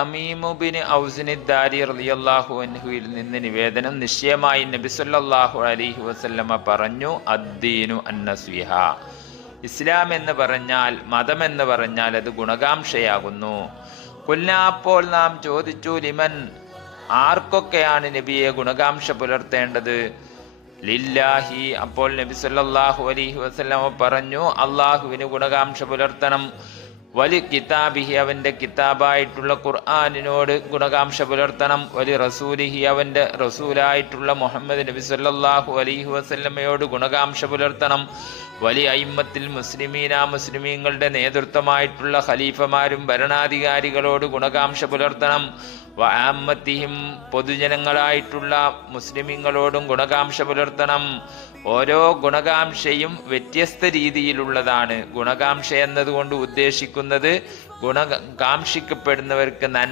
തമീമുബിന് ഔസിനിദ്ദാരി റളിയല്ലാഹു അൻഹുവിൽ നിന്ന് നിവേദനം, നിശ്ചയമായി നബി സല്ലല്ലാഹു അലൈഹി വസല്ലമ പറഞ്ഞു, അദ്ദീനു അന്നസ്വിഹ, ഇസ്ലാം എന്ന് പറഞ്ഞാൽ, മതം എന്ന് പറഞ്ഞാൽ അത് ഗുണകാംക്ഷയാകുന്നു. ഖുൽനാ, അപ്പോൾ നാം ചോദിച്ചു, ലിമൻ, ആർക്കൊക്കെയാണ് നബിയെ ഗുണകാംക്ഷ പുലർത്തേണ്ടത്? ലില്ലാഹി, അപ്പോൾ നബി സല്ലല്ലാഹു അലൈഹി വസല്ലമ പറഞ്ഞു, അള്ളാഹുവിന് ഗുണകാംക്ഷ പുലർത്തണം. വലി കിതാബിഹി, അവൻ്റെ കിതാബായിട്ടുള്ള ഖുർആനിനോട് ഗുണകാംക്ഷ പുലർത്തണം. വലി റസൂലിഹി, അവൻ്റെ റസൂലായിട്ടുള്ള മുഹമ്മദ് നബി സല്ലല്ലാഹു അലൈഹി വസല്ലമയോട് ഗുണകാംക്ഷ പുലർത്തണം. വലി അയിമ്മത്തിൽ മുസ്ലിമീന, മുസ്ലിമീങ്ങളുടെ നേതൃത്വമായിട്ടുള്ള ഖലീഫമാരും ഭരണാധികാരികളോട് ഗുണകാംക്ഷ പുലർത്തണം. വഅമ്മത്തിഹിം, പൊതുജനങ്ങളായിട്ടുള്ള മുസ്ലിമീങ്ങളോടും ഗുണകാംക്ഷ പുലർത്തണം. ഓരോ ഗുണകാംക്ഷയും വ്യത്യസ്ത രീതിയിലുള്ളതാണ്. ഗുണകാംക്ഷ എന്നതുകൊണ്ട് ഉദ്ദേശിക്കുന്നത് കാംക്ഷിക്കപ്പെടുന്നവർക്ക്